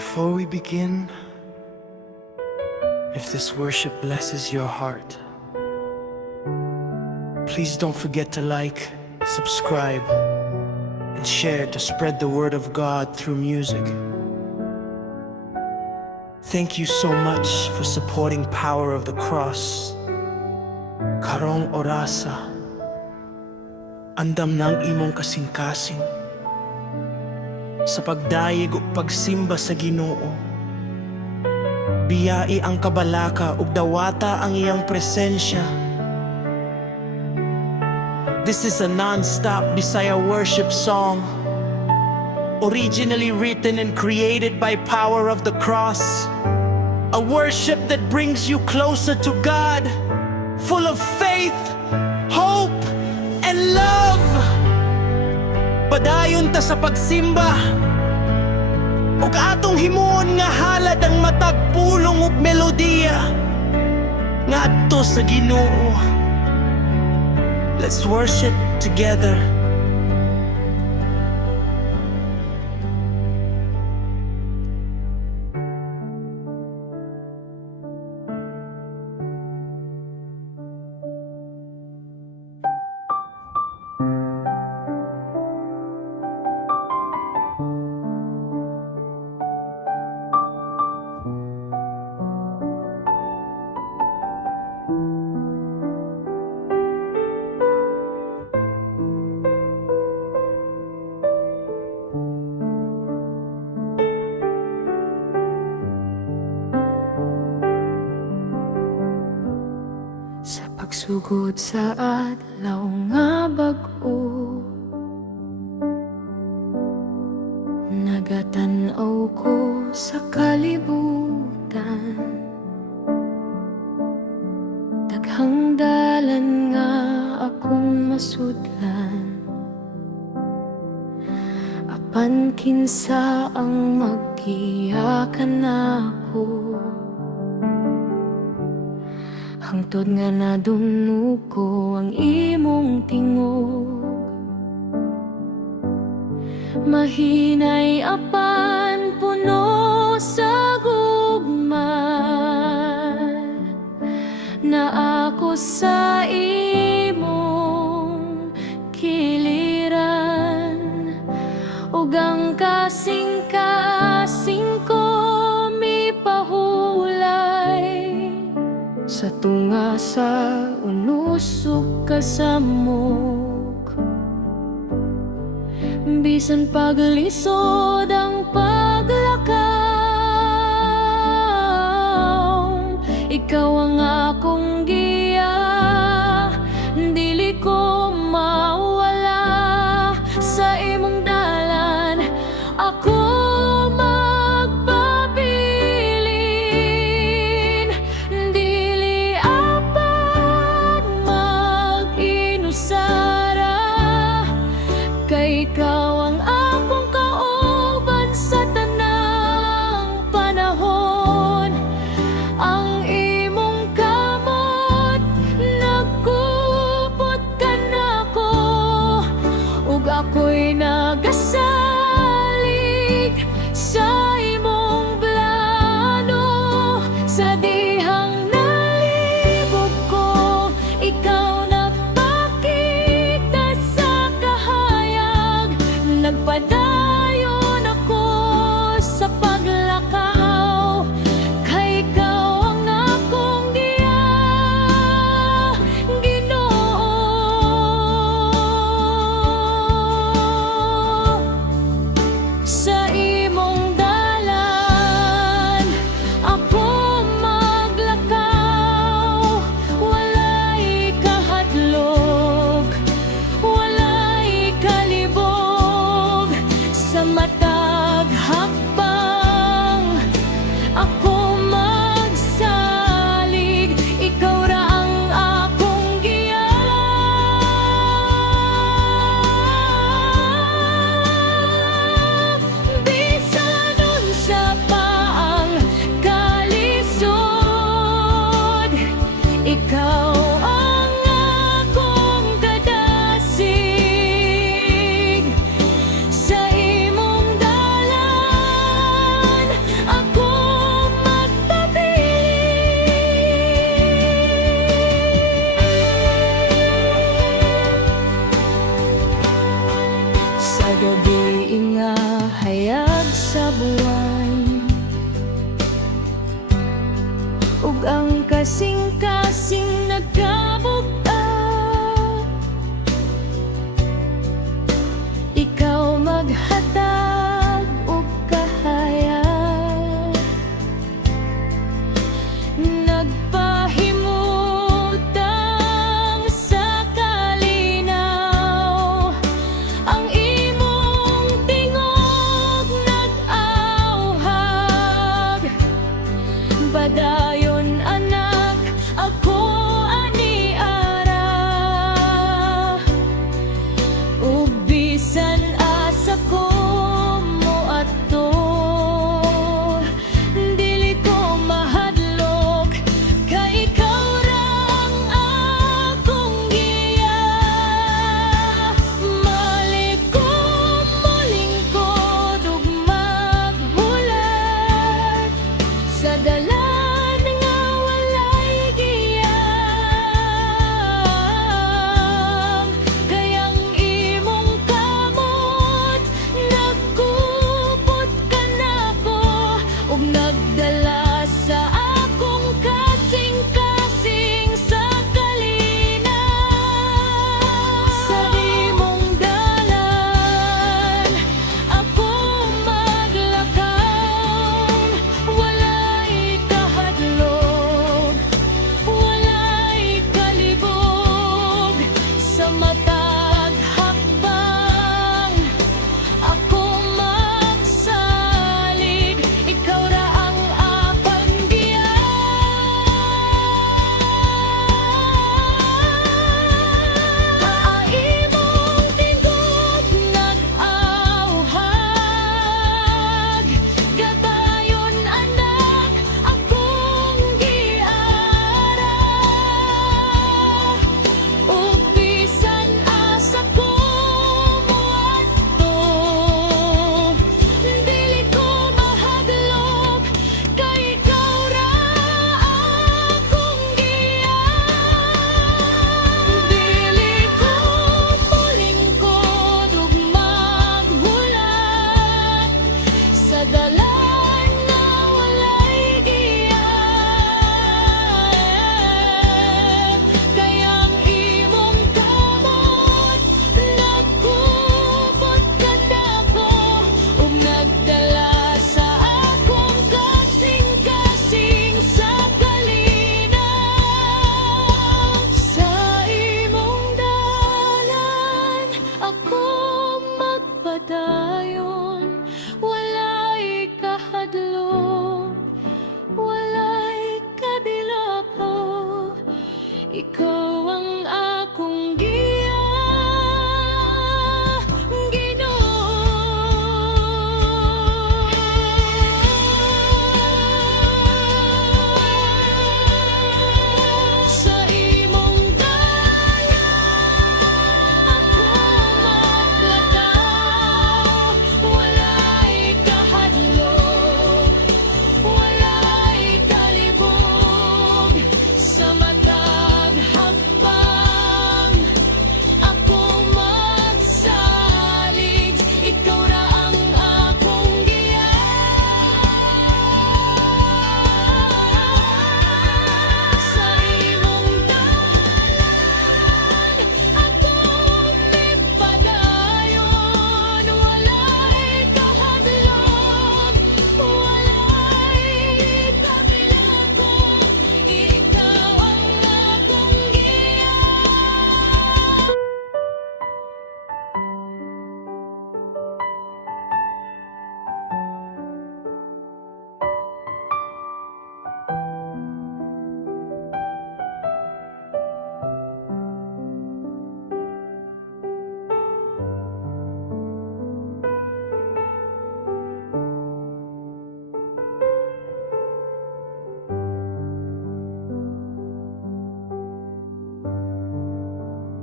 Before we begin, if this worship blesses your heart, please don't forget to like, subscribe, and share to spread the word of God through music. Thank you so much for supporting Power of the Cross. Karong orasa, andam ng imong kasing-kasing sa pagdayeg ug pagsimba sa Ginoo. Biyai ang kabalaka ug dawata ang iyang presensya. This is a non-stop Bisaya worship song, originally written and created by Power of the Cross. A worship that brings you closer to God, full of faith, hope, and love. Padayon ta sa pagsimba, ug atong himuon nga halad ang matag pulong ug melodiya ngadto sa Ginoo. Let's worship together. Sa pagsugod sa adlaw nga bag-o, nagatan-aw ko sa kalibutan. Daghang dalan nga akong masudlan, apan kinsa ang maggiyakan ako. Hangtod nga nadumnog ko ang imong tingog, mahinay apan puno sa gugma, na ako sa imong kiliran, ug ang kasing-kasing ko mipahulay sa tunga sa unusok kasamok. Bisan paglisod ang paglakaw, ikaw ang akong giya, dili ko mawala sa imong dalan. Ako magpabilin, dili apat mag-inusara, kay ikaw ang akong kauban sa tanang panahon. Ang imong kamot nagkupot ka nako, ug ako'y nagasalig sa imong plano. Sa dihang nalibog ko, ikaw nagpakita sa kahayag. Nagpadayon ako sa paglakaw, kay ikaw ang akong giya, Ginoo. Sa imong dalan ako maglakaw, walay kahadlok, walay kalibog. Sa matag hakbang ako magsalig, ikaw ra ang akong giya. Bisan unsa pa ang kalisod, ikaw ang akong kadasig. Sa imong gabi nga hayag sa buwan, ug ang kasing-kasing nagkabugta. Ikaw maghatag og kahayag, nagpahimutang sa kalinaw. Ang imong tingog nag-auhag, padayon anak, ako ani ara. Ug bisan asa ko moadto, dili ko mahadlok, kay ikaw ra ang akong giya. Malikom molingkod ug maghulat sa dalan nga walay giyang. Kayang imong kamot nagkupot ka nako, ug nagdala sa akong kasing-kasing sa kalinaw. Sa imong dalan ako maglakaw, walay kahadlok, walay kalibog. Sa matag hakbang ako magsalig, ikaw ra ang akong giya. Imong tingog nag-auhag, gadayon anak, akong giara. Ug bisan asa ko moadto, dili ko mahadlok, kay ikaw ra akong giya. Dili ko molingkod ug maghulat sa dalan nga walay giyang. Kayang imong kamot nagkupot ka nako, ug nagdala sa akong kasing-kasing sa kalinaw. Sa imong dalan ako magpadayon, walay kahadlok, walay kabilapaw. Ikaw ang akong giya, Ginoo. Sa imong dalan ako maglakaw, walay kahadlok, walay kalibog. Sa matag hakbang ako magsalig, ikaw ra ang akong giya. Sa imong dalan ako mipadayon, walay kahadlok, walay kabilakok. Ikaw ang akong giya.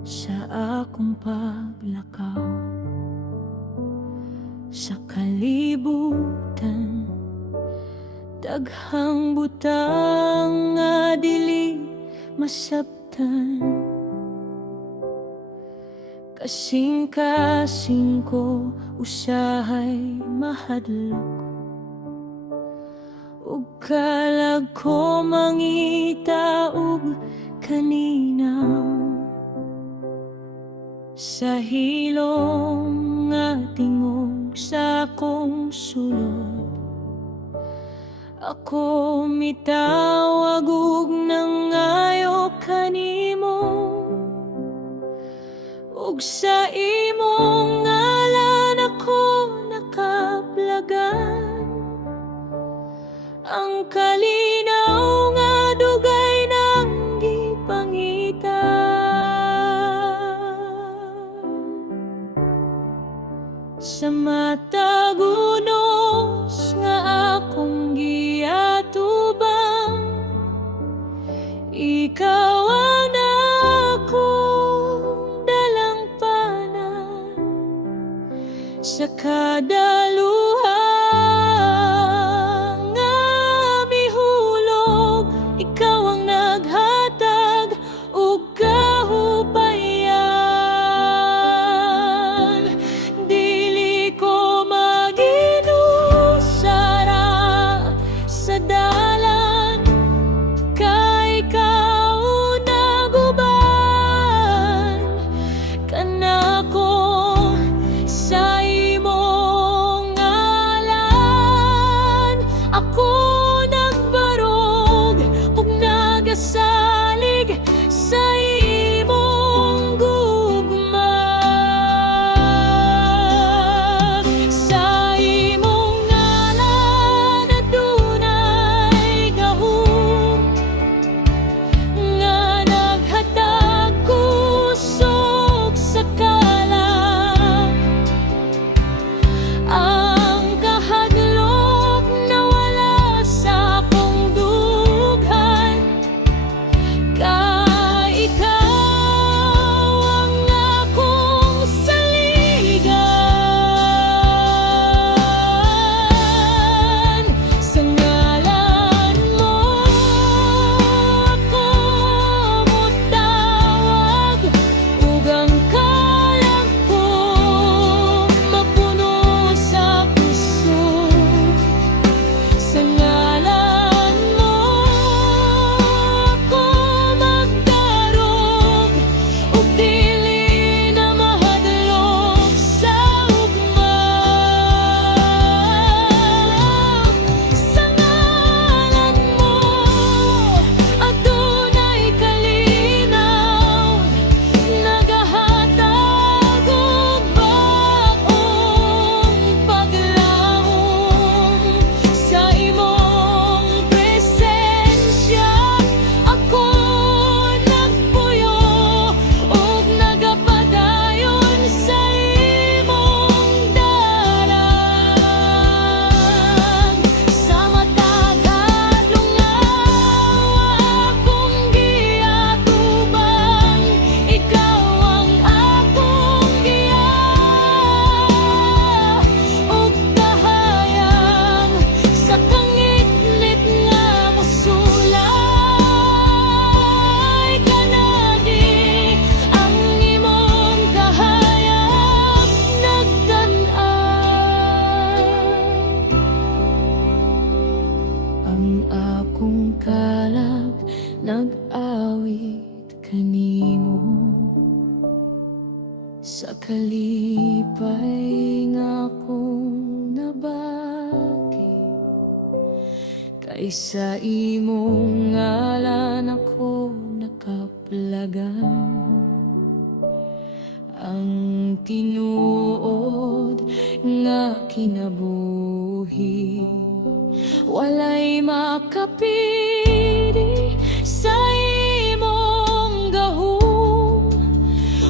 Sa akong paglakaw sa kalibutan, daghang butang nga dili masabtan. Kasing-kasing ko usahay mahadlok ug kalag ko mangita ug kaninaw sa hilong nga tingog sa akong sulod. Ako mitawag ug nangayo kanimo ug sa imong ngalan ako nakaplagan. Ang kalinaw nga dugay nang gipangita sa matag unos nga akong giatubang. Ikaw ang akong dalampanan sa kada luha nga mihulog. Ikaw ang naghatag ug kahupayan. Dili ko maginusara sa dalan kay ikaw naguban kanako sa imong ngalan. Ako nagbarog ug nagasalig sa imong gugma. Sa imong ngalan adunay gahom nga naghatag kusog sa kalang. Ang kahadlok nawala sa akong dughan kay ikaw ang akong saligan. Sa ngalan mo ako mutawag ug ang kalang ko mapuno sa puso. Sa ngalan mo ako magdarog ug dili na mahadlok sa ugma. Sa ngalan mo adunay kalinaw, nagahatag og bag-ong paglahom. Sa imong presensya ako nagpuyo ug nagapadayon sa imong dalan. Sa matag adlungaw akong giatubang. Ikaw ang akong giya ug kahayang sa kangitnit nga mosulay kanagi. Ang imong kahayag nagtan-aw. Ang akong kalag nag-awit kanimo sa kalipay nga akong nabaki. Kay sa imong ngalan ako nakaplagan. Ang tinuod nga kinabuhi walay makapili sa imong gahom.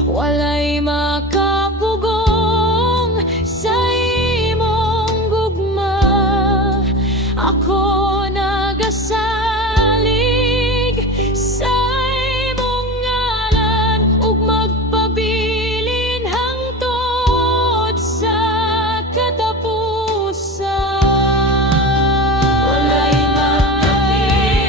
Walay makapugong sa imong gugma. Ako nagasalig sa imong ngalan ug magpabilin hangtod sa katapusan. Walay makapili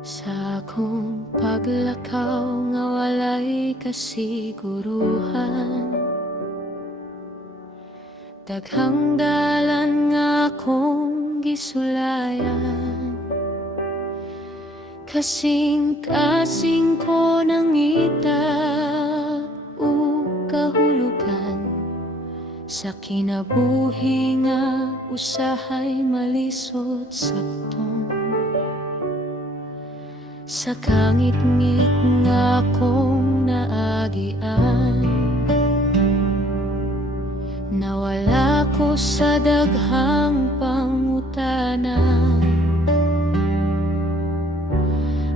Sa akong paglakaw nga walay kasiguruhan, daghang dalan nga akong gisulayan. Kasing-kasing ko nangita o kahulugan sa kinabuhi nga usahay malisod saktong. Sa kangit-ngit nga akong naagian, nawala ko sa daghang pangutana.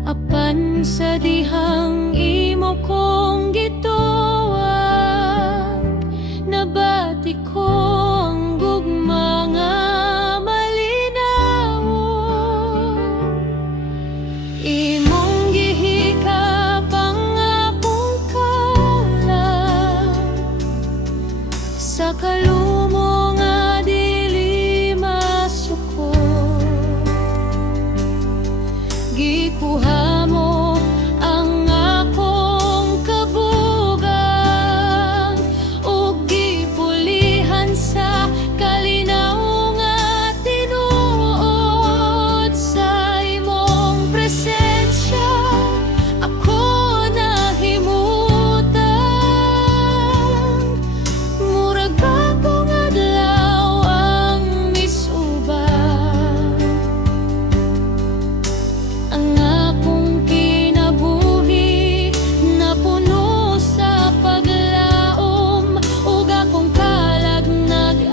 Apan sa dihang imo kong gituwag, nabati ko ang gugma nga malinawon. Imong gihikap ang akong kalang, sa kalumo nga dili masuko. Gikuha mo ang akong kabugang, ug gipulihan sa kalinaw nga tinuod. Sa imong presensya ako nahimutan, murag bagong adlaw ang misuban. Ang akong kinabuhi napuno sa paglaom, ug akong kalag nag-awit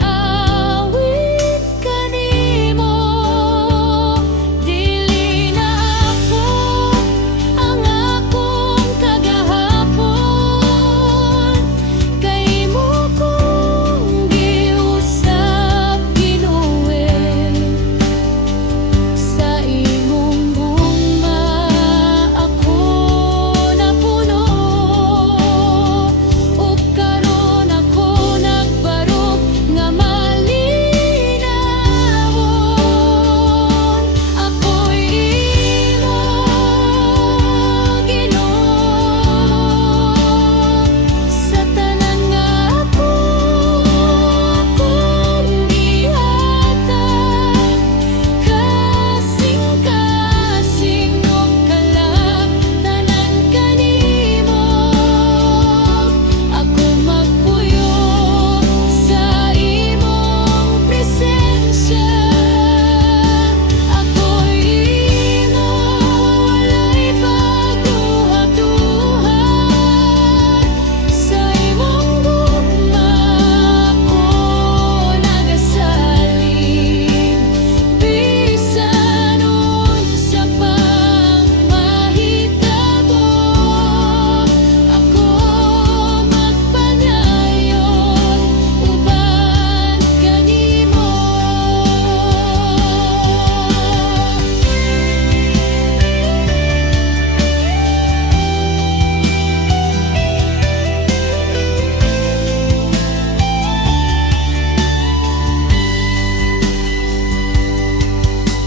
kanimo. Dili na ako ang akong kagahapon, kay imo kong giusap ginuwi. Sa imong gugma ako napuno, ug karon ako nagbarog nga malinawon. Ako'y imo, Ginoo, sa tanan nga akong gihatag. Kasing-kasing ug kalag tanan kanimo, ako magpuyo sa imong presensya. Ako'y imo, walay pagduhag-duhag. Sa imong gugma ako nagasalig, bisan unsa pang mahitabo. Ako magpadayon uban kanimo.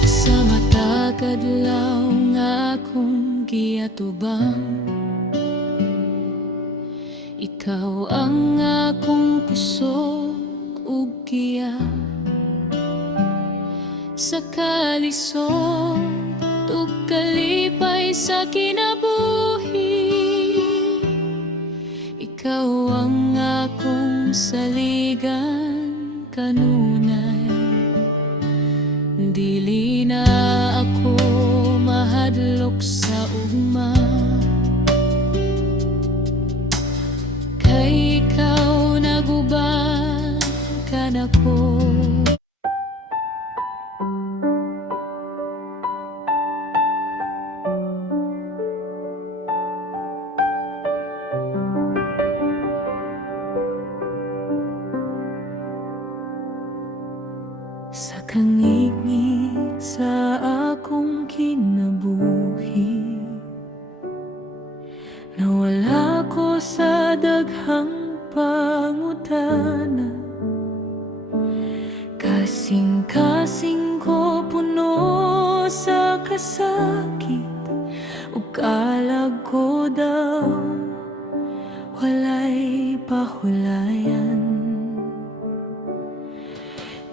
Sa matag adlaw nga akong giatubang, ikaw ang akong kusog ug giya. Sa kalisod ug kalipay sa kinabuhi, ikaw ang akong saligan kanunay. Dili na ako mahadlok sa ugma, kay ikaw naguban ka nako. Sa kangingit sa akong kinabuhi, nawala ko sa daghang pangutana. Kasing-kasing ko puno sa kasakit, Kalag ko daw walay pahulayan.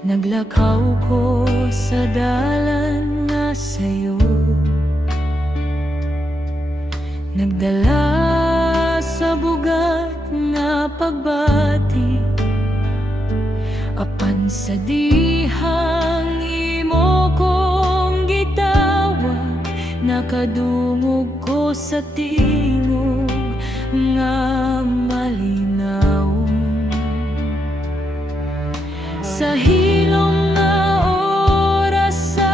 Naglakaw ko sa dalan nga sayo, nagdala sa bugat nga pagbati, apan sa dihang imo kong gitawag, nakadungog ko sa tingog nga malinaw. Sa hilom nga oras sa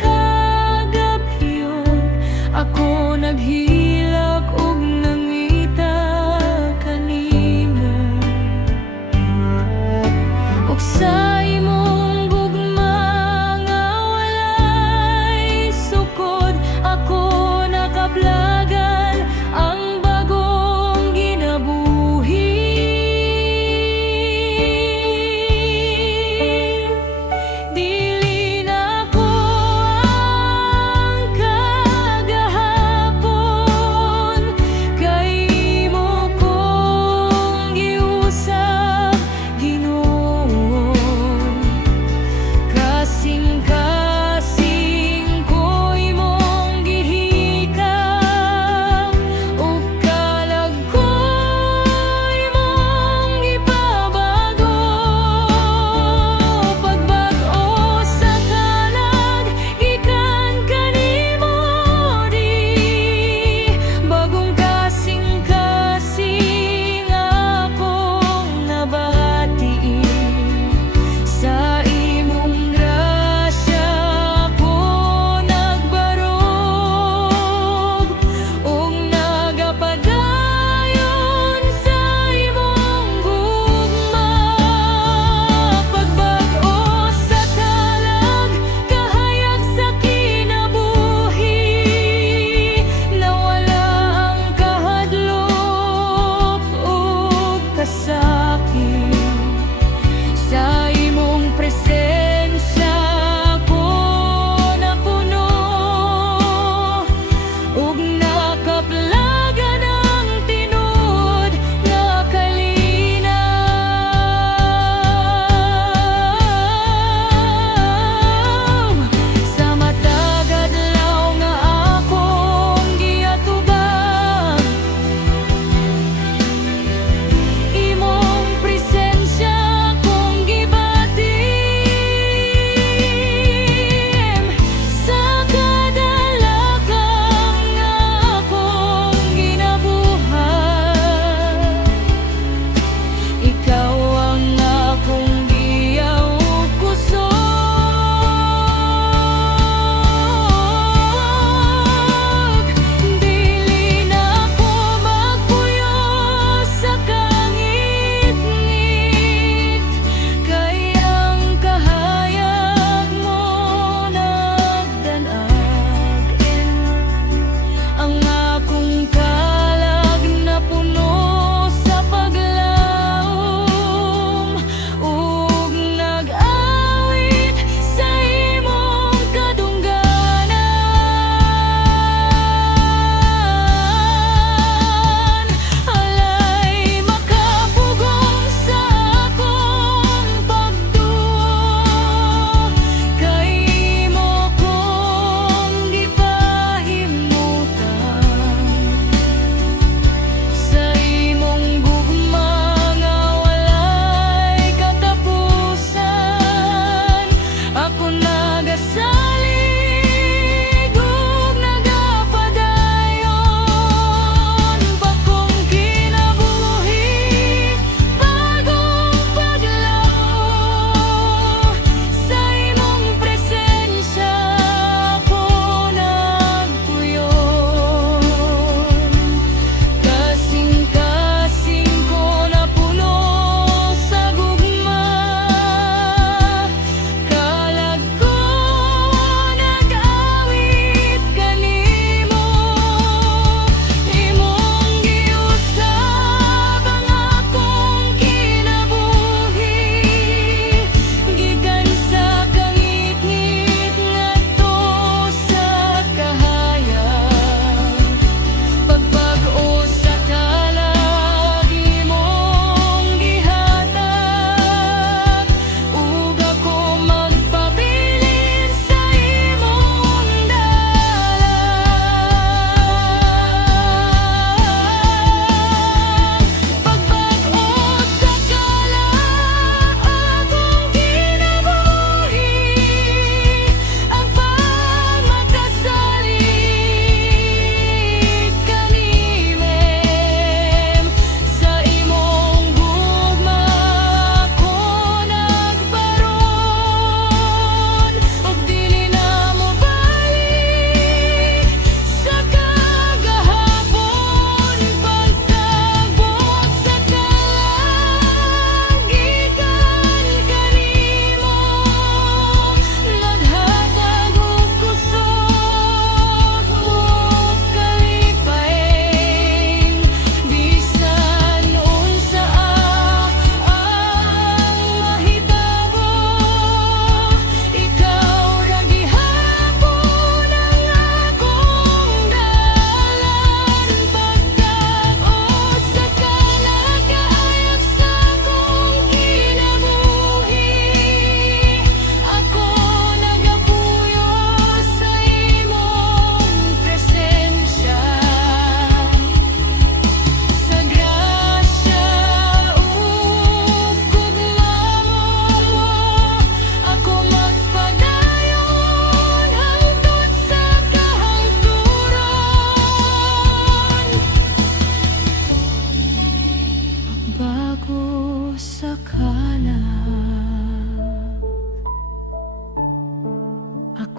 kagabhiyon, ako naghilak ug nangita kanimo, ug sa imong gugma nga walay sukod, ako nakablagan ang bagong ginabuhi.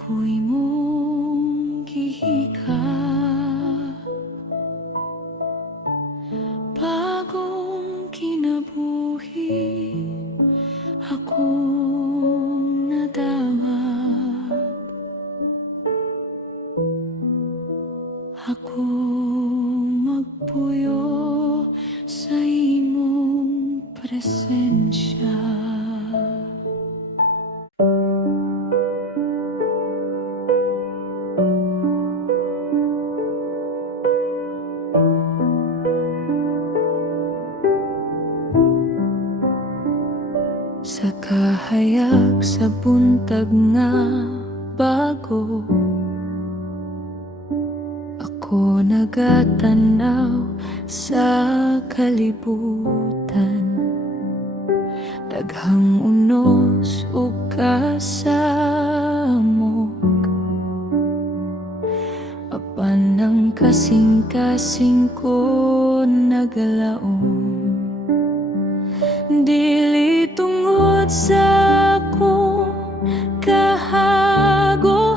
ako'y mong gihika. Bagong kinabuhi akong nadawat. Ako magpuyo sa imong presensya. Sa kahayag sa buntag nga bago, ako nagatanaw sa kalibutan. Daghang unos ug kasamok, apan ang kasing-kasing ko nagalaom. Dili tungod sa akong kahago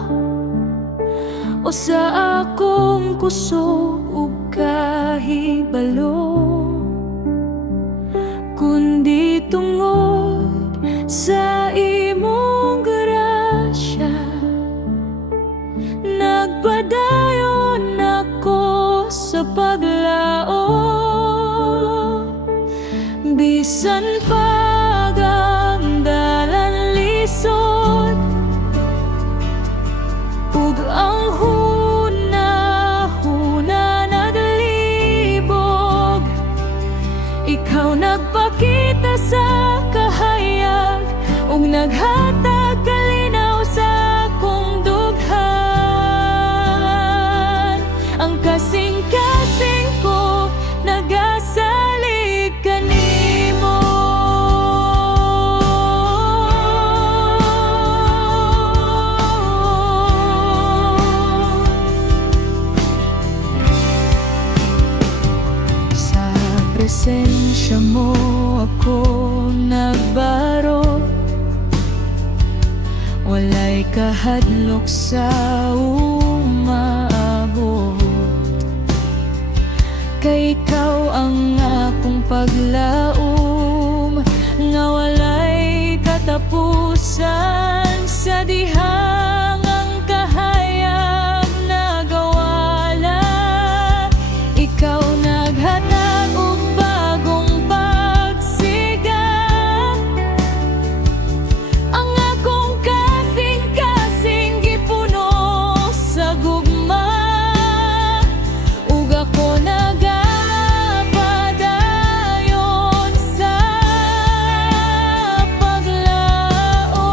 o sa akong kusog ug kahibalo, kundi tungod sa imong grasya. Nagpadayon ako sa paglaom, bisan pag ang dalan lisod ug ang huna-huna naglibog. Ikaw nagpakita sa kahayag ug naghatag kalinaw sa akong dughan. Ang kasing-kasing ko nagasalig kanimo. Sa presensya mo ako nagbaro, walay kahadlok sa umaabot. Kay ikaw ang akong paglaom, nga walay katapusan. Sa dihang ang kahayag nagawala, ikaw naghatag og bagong pagsiga. Ang akong kasing-kasing gipuno sa gugma, ug ako nagapadayon sa paglaom.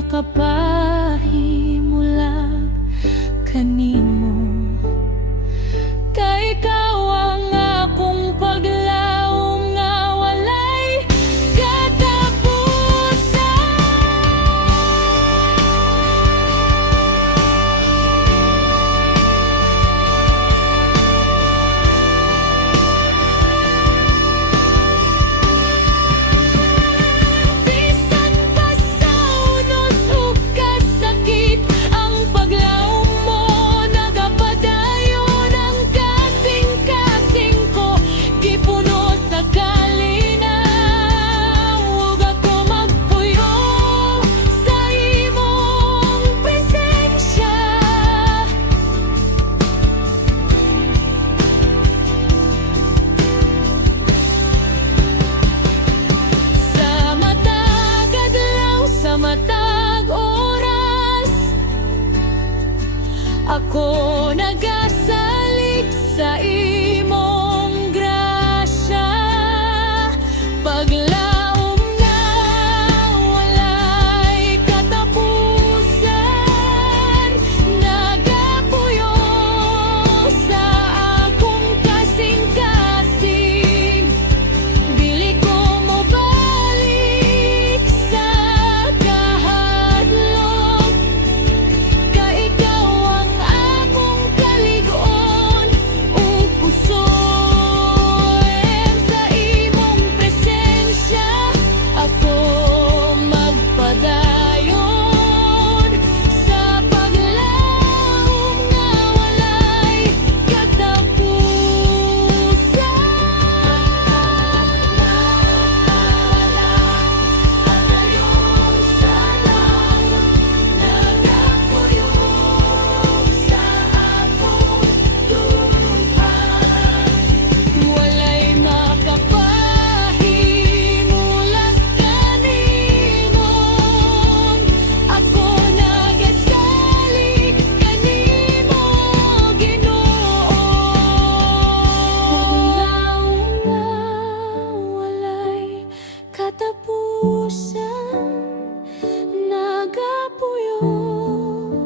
makapahimulag kanimo. Kay ikaw ang akong paglaom nga walay katapusan. Bisan pa sa unos ug kasakit, ang paglaom mo nagapadayon ang kasing-kasing ko. Gipuno sa kalinaw ug ako magpuyo sa imong presensya. Sa matag adlaw, sa matag oras, ako nagasalig sa imong grasya. Paglaom na walay katapusan, nagapuyo sa akong kasing-kasing. Dili ko mo balik sa kahadlok, kay ikaw ang akong kalig-on ug pusoem sa imong presensya. Ako magpadayon sa paglaom nga walay walay makapahimulag kaninon. Ako nagasalig kanimo, Ginoo. Paglaom nga walay katapusan, nagapuyo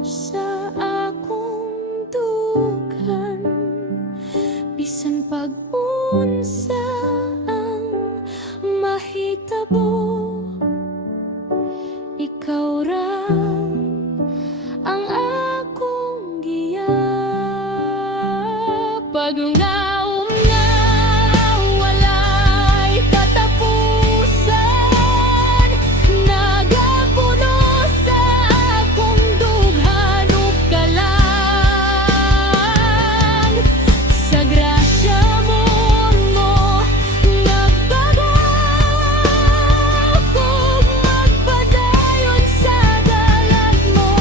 sa akong dughan. Bisan pag-unsa ang mahitabo, ikaw ra ang akong giya. Paglaom nga walay katapusan, nagapuno sa akong dughan ug kalang. Sa grasya mo nagpagak ug magpadayon sa dalan mo.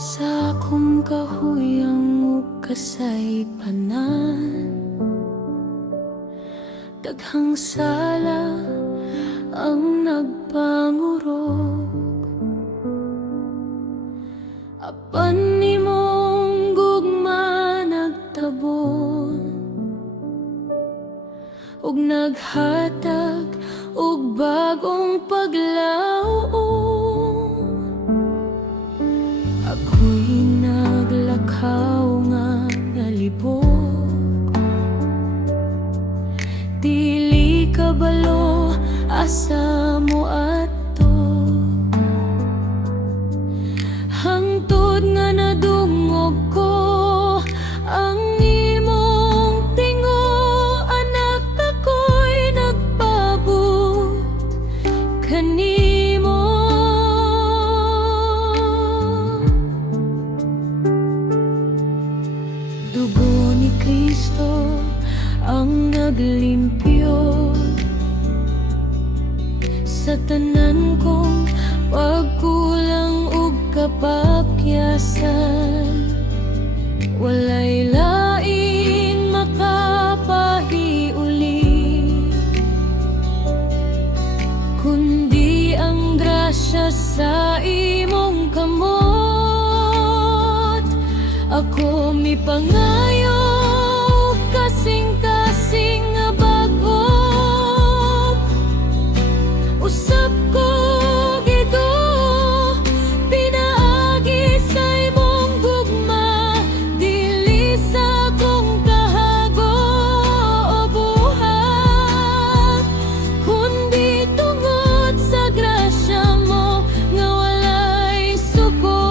Sa akong kahuyang ug kasaypanan, daghang sala ang nagpangurog. Apan nimong gugma nagtabon, ug naghatag og bagong paglaom. Ako'y naglakaw nga nalibog, dili kabalo asa mo ato. Hangtod nga nadungog ko ang imong tingo, anak, ako'y nagpabot kanimo. Dugo ni Kristo ang naglimpyo sa tanan kong pagkulang ug kapakyasan. Ako mi pangayo kasing-kasing nga bagom. Usap ko gito pinaagi sa imong gugma, dili sa kong kahago o buhat, kundi tungod sa grasya mo nga walay suko.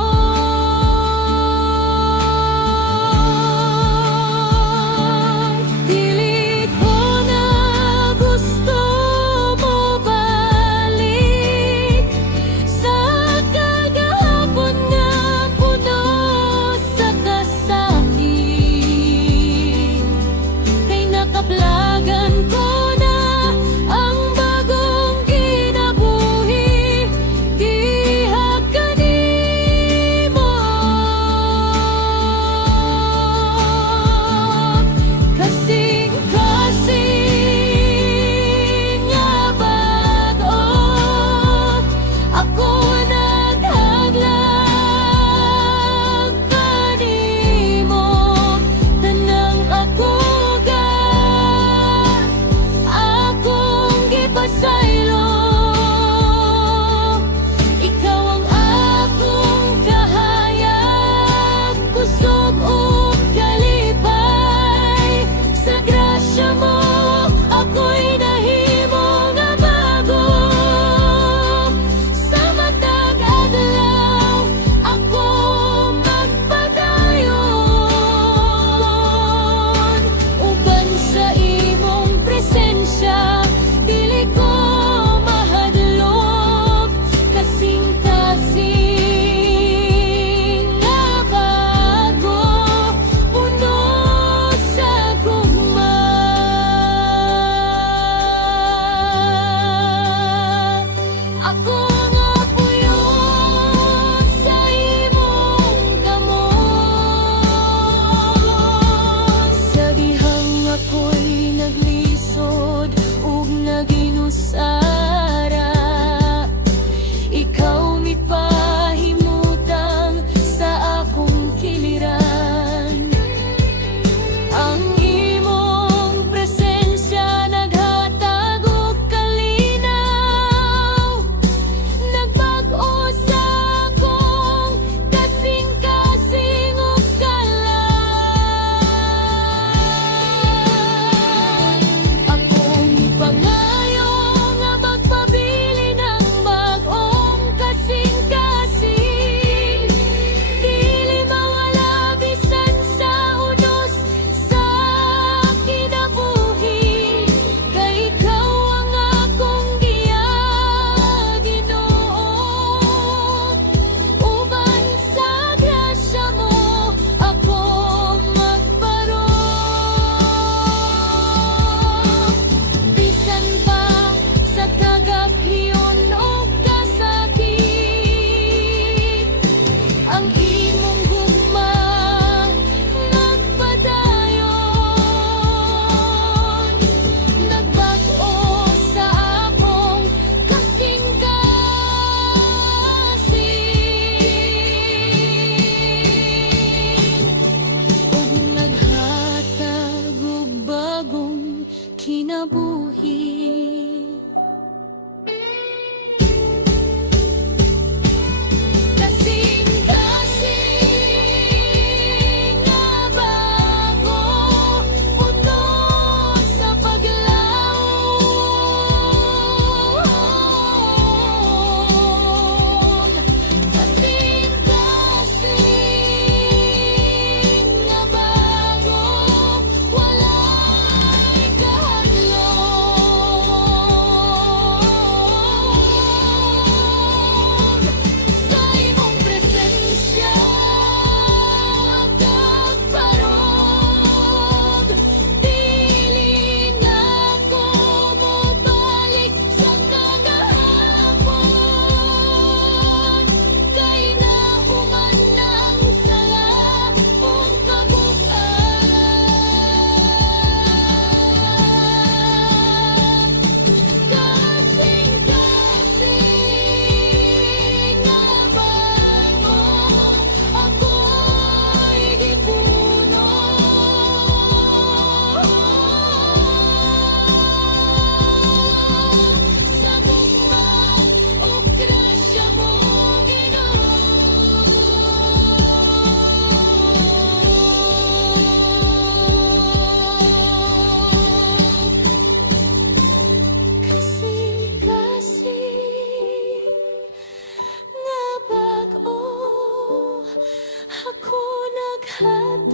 hatag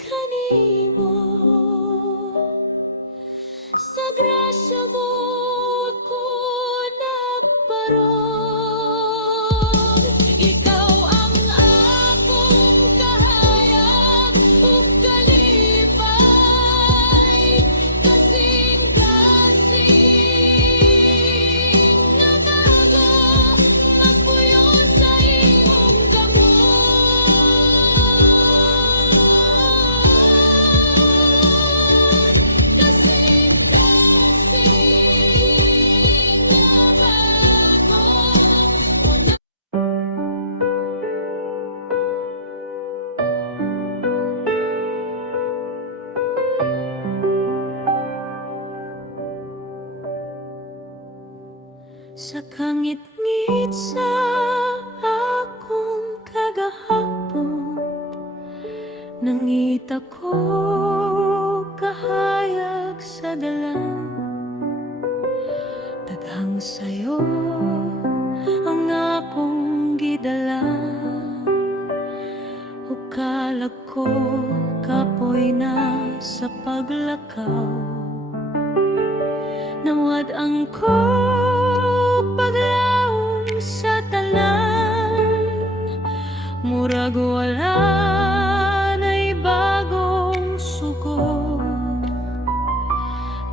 kanimo. Sa grasya mo ako nagbarog. Ikaw ang akong kahayag ug kalipay. Kasing-kasing nga bago magpuyo sa imong gamot. Kasing-kasing nga bago. Sa kangit-ngit sa akong kagahapon, nangita ko kahayag sa dalan. Daghang sayo ang akong gidala, ug kalag ko kapoy na sa paglakaw. Nawad ang ko paglaom sa tanan, murag wala na'y bagong sugot.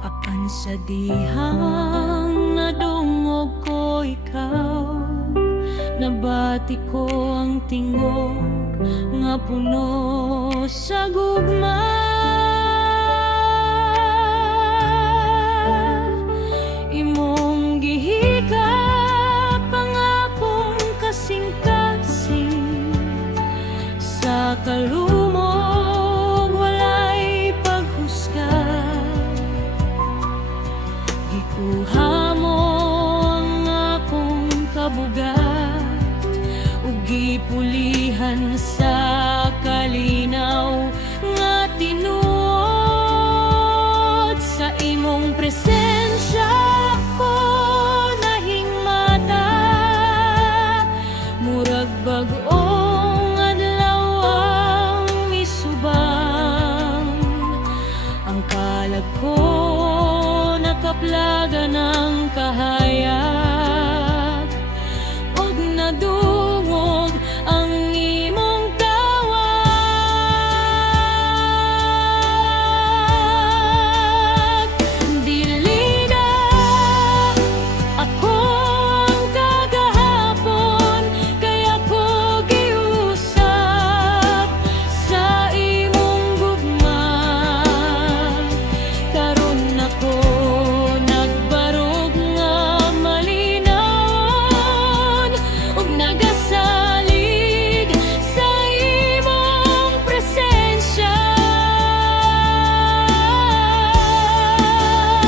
Apan sa dihang nadungog ko ikaw, nabati ko ang tingog nga puno sa gugma. Imong gihigap ang akong kasing-kasing, sa kalumog walay paghusga. Gikuha mo ang akong kabugat ug gipulihan sa kalinaw nga tinuod. Sa imong presensya ko nahingmata, murag bag-ong adlaw ang misubang. Ang kalag ko nakaplaga ng kahayag, ug nadungog ang imong tawag. Dili na ako ang kagahapon, kaya ko giusap sa imong gugma. Karon ako nagbarog nga malinawon, ug nagasalig sa imong presensya.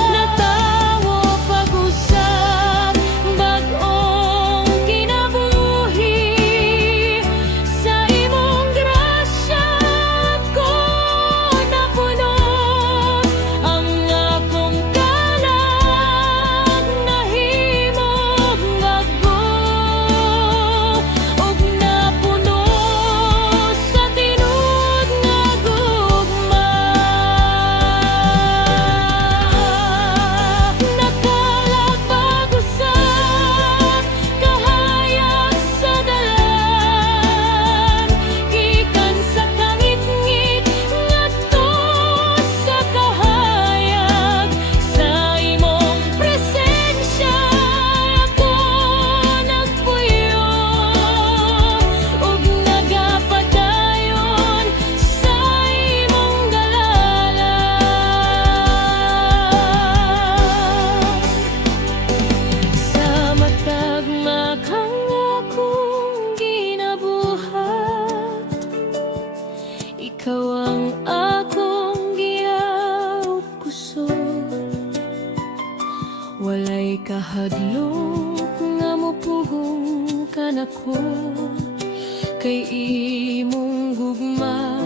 Natawo pag-usap bag-ong kinabuhi, sa imong grasya ko napuno. Ang akong kalag nahimog bago, ug napuno sa tinud nga gugma. Nakalag pag-usap kahayag sa dalan, gikan sa kangit-ngit ngadto sa kahayag. Sa imong presensya ako nagpuyo, ug nagapadayon sa imong galala. Sa matag makang akong ginabuhat, ikaw ang akong giyaw kusog. Walay kahadlok nga mopugong ka nako, kay imong gugma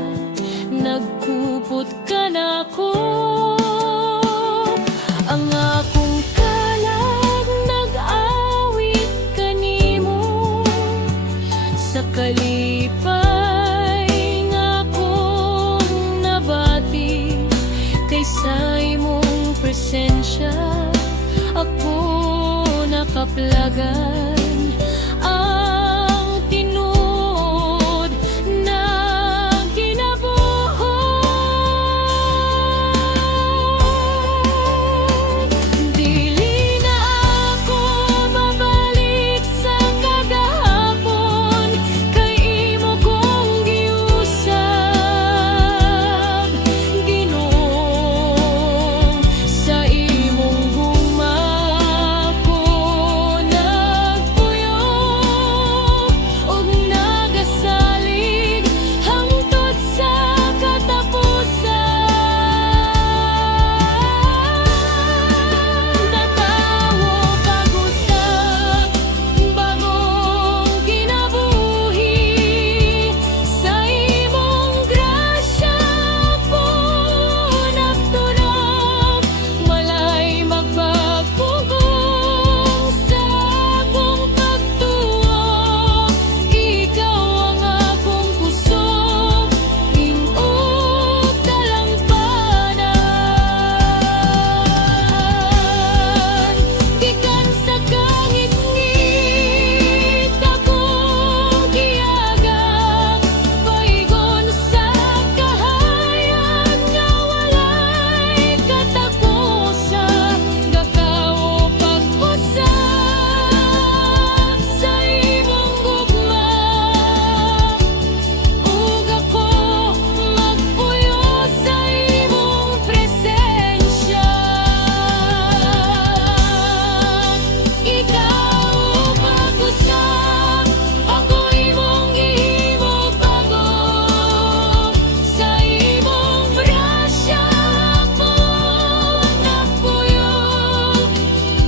nagkupot ka nako. Ang akong kalag nag-awit kanimo, sa kali malipay nga akong nabati, kaysa imong presensya ako nakaplagan. Ang tinuod na kinabuhi, dili na ako mabalik sa kagahapon, kay imo kong giusab, Ginoo. Sa imong gugma ko nagpuyo ug nagasalig hangtod sa katapusan. Natawo pag-usab bagong kinabuhi, sa imong grasya ko nagtunog, walay magpagpugong sa akong pagtuo. Ikaw ang akong puso, ingog talampanan. Gikan sa kangit-ngit ako giagak, paigon sa kahayag nga walay katapusan. Gakaw pag-usab sa imong gugma, ug ako magpuyo sa imong presensya. Ikaw pag-usab, ako imong gihimo bago, sa imong grasya ko nagpuyo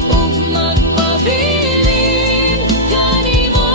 ug magpabilin kanimo,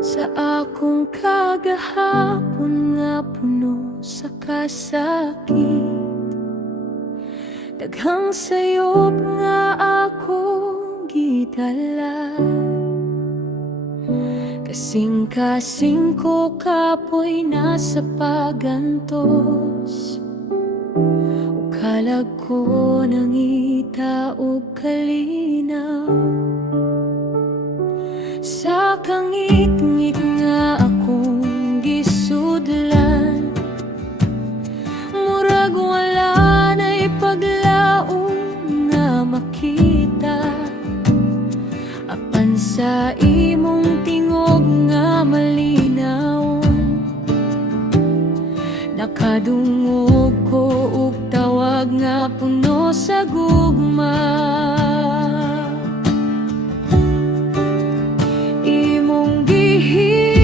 sa akong kagahapon nga puno sa kasakit, daghang sayop nga akong gidala, kasing-kasing ko kapoy nasa pagantos, ug kalag ko nangita og kalinaw. Sa kangit-ngit nga akong gisudlan, murag wala na'y paglaom nga makita, apan sa imong tingog nga malinaw. Nakadungog ko ug tawag nga puno sa gugma, imong gihimo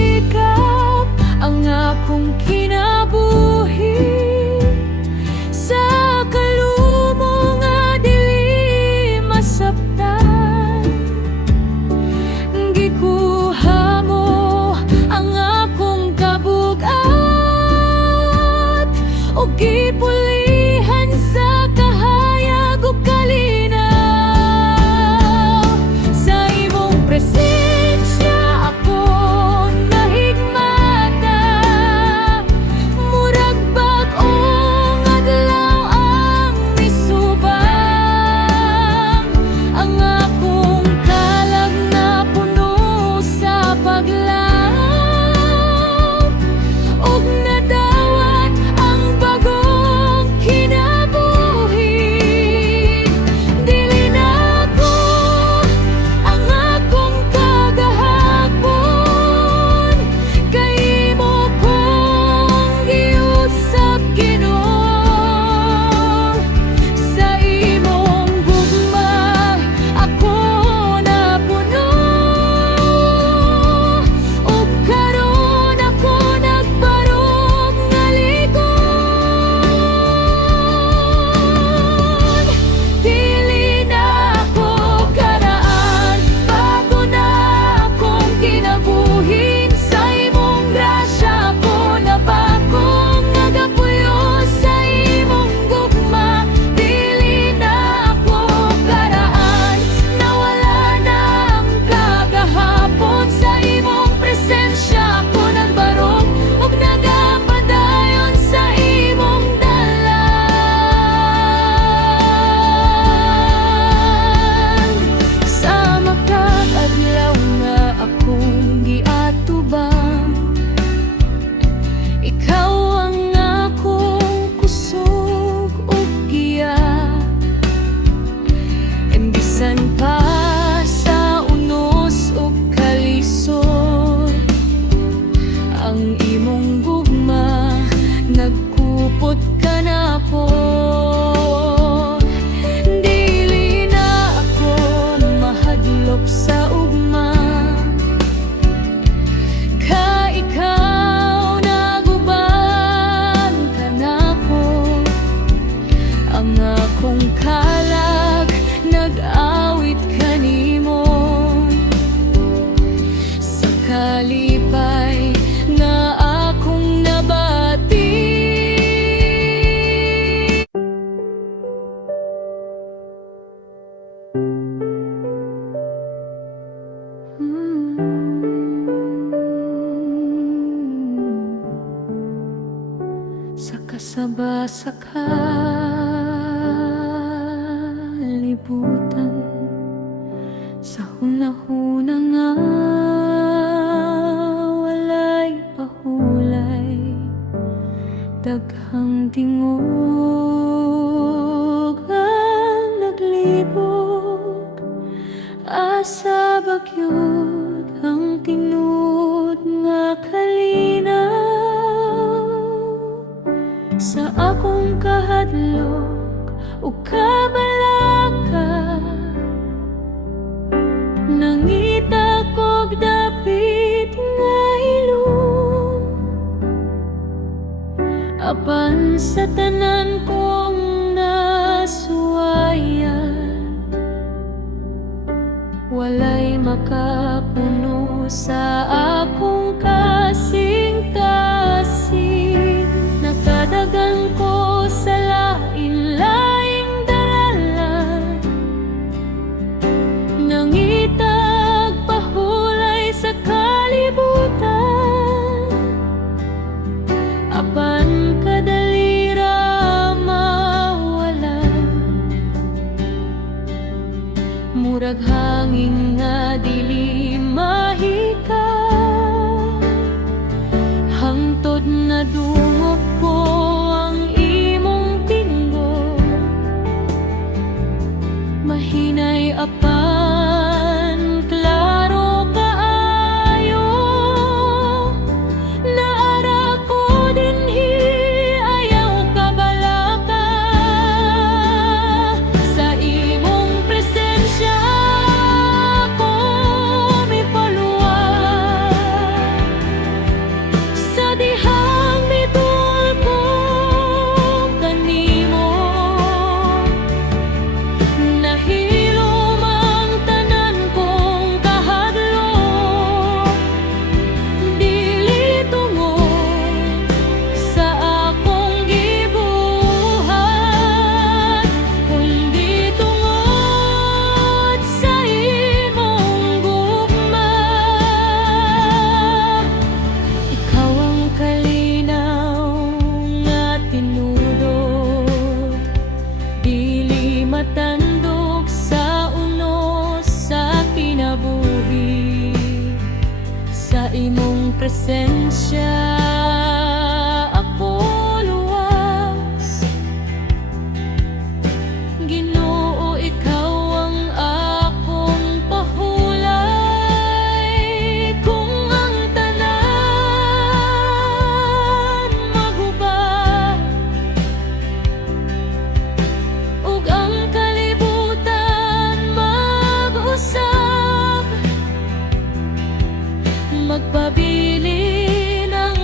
sa kasaba sa kalibutan. Sa hunahuna nga walay pahulay, daghang tingog ang naglibog, asa bagyod ang tinud nga kalinaw. Sa akong kahadlok o kabalaka, nangita kog dapit nga ilong, apan sa tanan kong nasuwayan, walay makapuno sa akong kasing-kasing. Nakadagan ko sa lain-laing dalalan, nangitag pahulay sa kalibutan, apan kadalira mawalan. Murag hangin nga dili mahika, hangtod na dungog ko ang imong tingog, mahinay apan klaro kaayo. Naara ko dinhi ayaw kabalaka, sa imong presensya ko mipoluwag, sa dihang mitul ko kanimo. Nahilom ang tanan kong kahadlok, dili tungod sa akong gibuhat, kundi tungod sa imong gugma. Ikaw ang kalinaw nga tinudod, dili matandog sa unos sa kinabuhi. Sa imong presensya ako luwas, Ginoo, ikaw ang akong pahulay. Kung ang tanan maguba, ug ang kalibutan mag-usab, magpabilin ang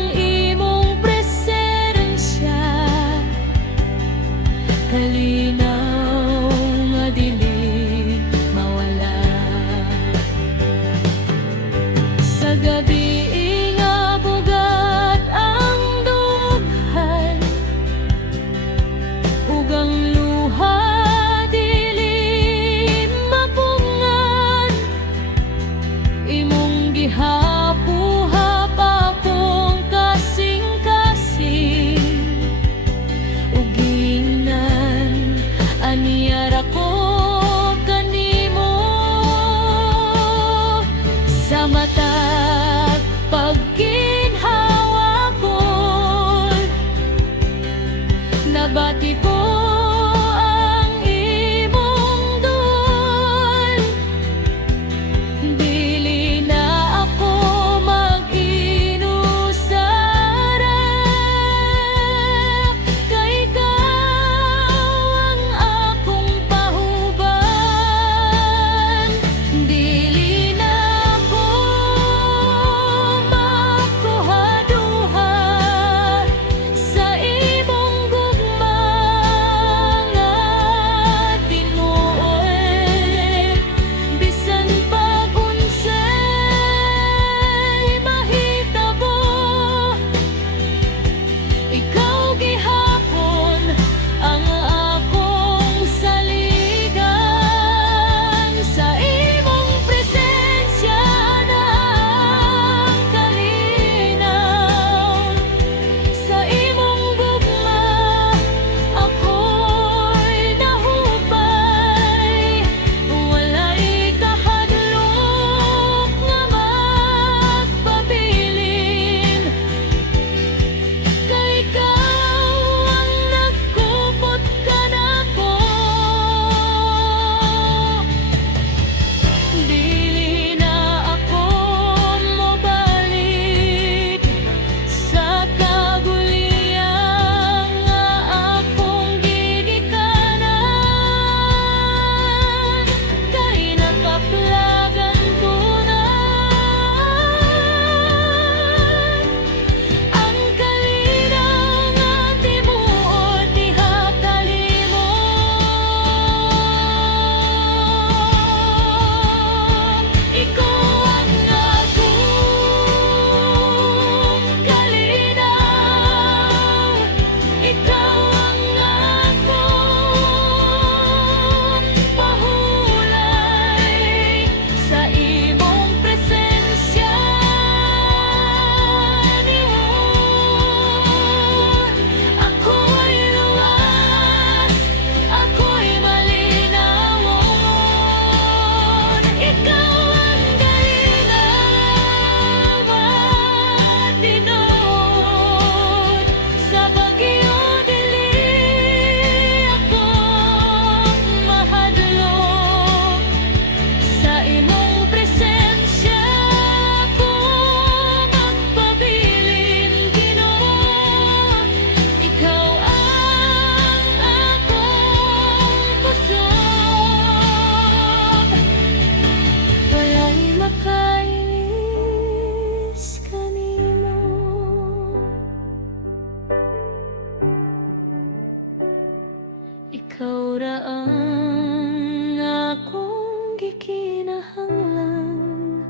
ura ang akong gikinahanglan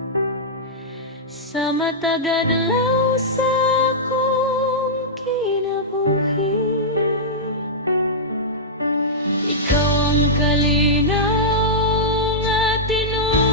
sa matagadlaw sa akong kinabuhi. Ikaw ang kalinaw nga tinuod,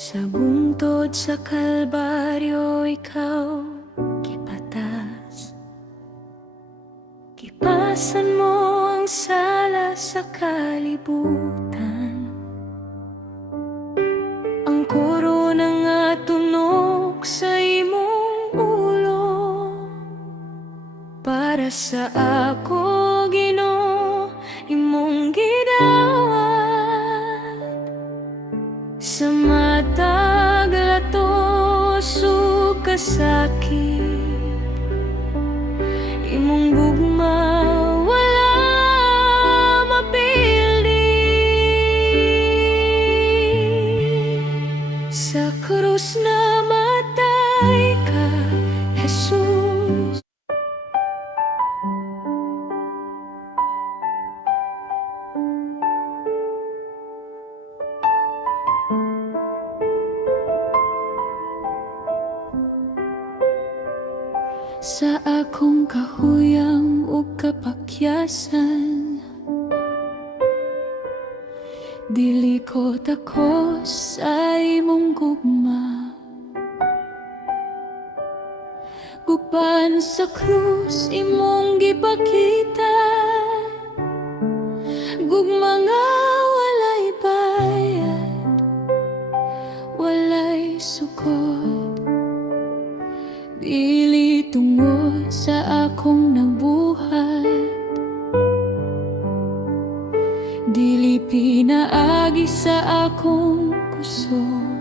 sa bungtod sa Kalbaryo ikaw gipatas. Gipasan mo ang sala sa kalibutan. Ang korona nga tunok sa imong ulo, para sa ako Ginoo imong gidawat. Sa matag latos ug kasakit, imong gugma wala mapildi. Sa krus namatay ka, Jesus. Sa akong kahuyang ug kapakyasan, dili ko takos sa imong gugma. Guban sa krus imong gipakita, gugma nga walay bayad, walay sukod. Dili tungod sa akong nabuhat, dili pinaagi sa akong kusog,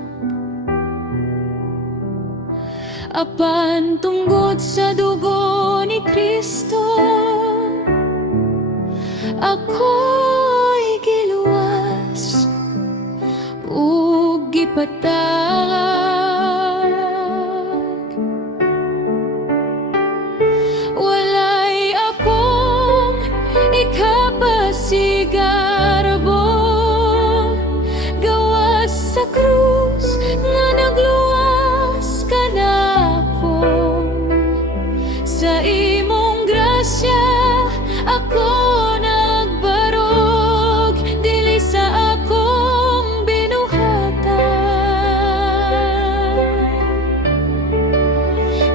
apan tungod sa dugo ni Kristo, ako'y giluwas ug gipatawad. Walay akong ikapasigarbo, gawas sa krus nga nagluwas ka nako. Sa imong grasya ako nagbarog, dili sa akong binuhatan.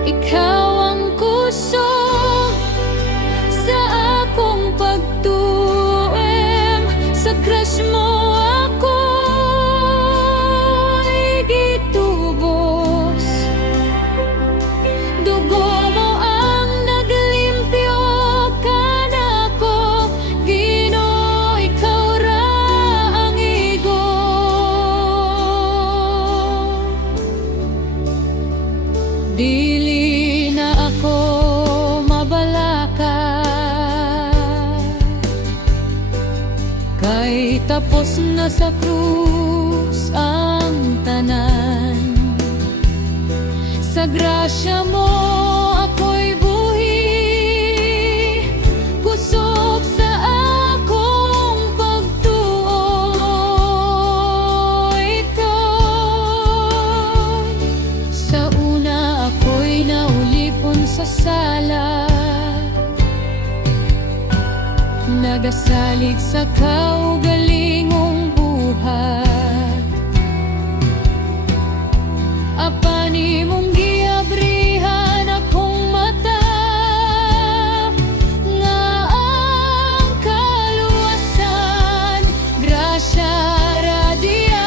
Ikaw ang kusog sa akong pagtuem, sa crush mo ako'y gitubos. Dugo mo ang naglimpyo kanako, Ginoo, ikaw ra ang igo. Dili na ako mabalakad, kay tapos na sa krus ang tanan. Sa grasya mo ako'y buhi, kusog sa akong pagtuo. Ikaw sa una ako'y naulipon sa sala, nagasalig sa kaugalingong buhat. Apan imong giabrihan akong mata, nga ang kaluwasan grasya ra diay.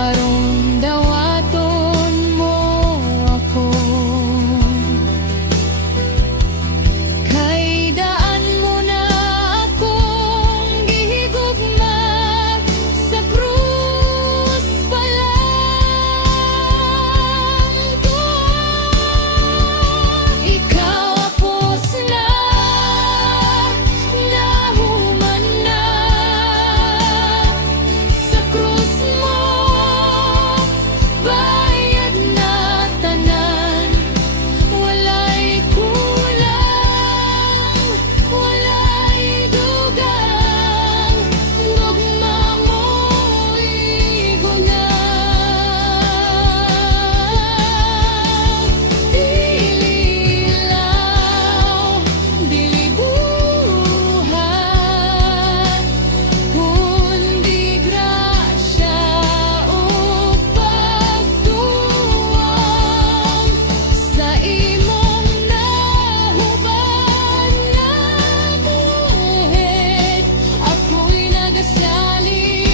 aron dawaton mo ako. Kay daan mo na akong gihigugma sa krus pa lang to. Ikaw apos na nahuman na sa krus mo, bayad na tanan. Walay kulang, walay dugang, gugma mo'y gunaw. Dili ilaw, dili buhat, kundi grasya o pagtuwang sa imong nahuban na buhit. Ako'y nagasalig,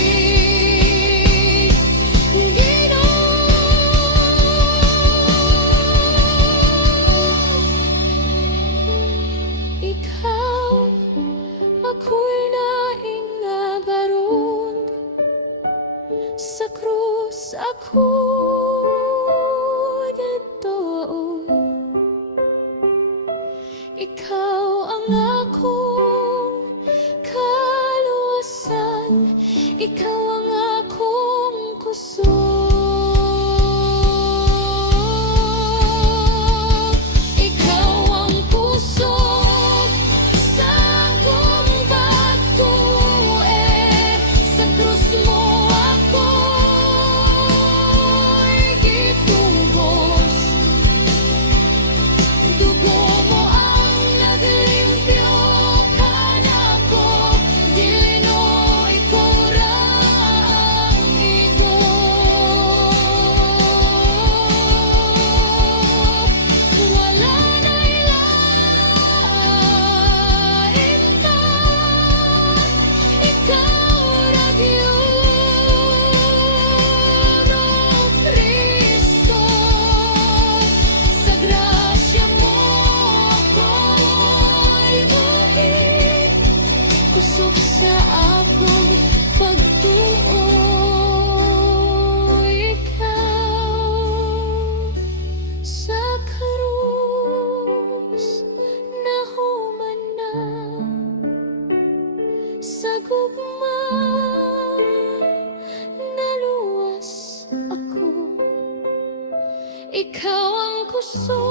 Ginoo. Ikaw ako'y naingabaron sa krus ako gituon. Ikaw ang akong kaluwasan, ikaw ang akong kusog. Ikaw ang kusog sa akong pagtuo, sa krus mo ako'y gitugos. Dugo mo ang naglimpyo kanako, dili no ikurang igo. Wala na'y lain pa, ikaw ra gyud, O Kristo. Sa grasya mo ako'y buhit, kusog sa akong pagtuo. Ikaw sa krus nahuman na, sa gugma naluwas ako. Ikaw ang kusog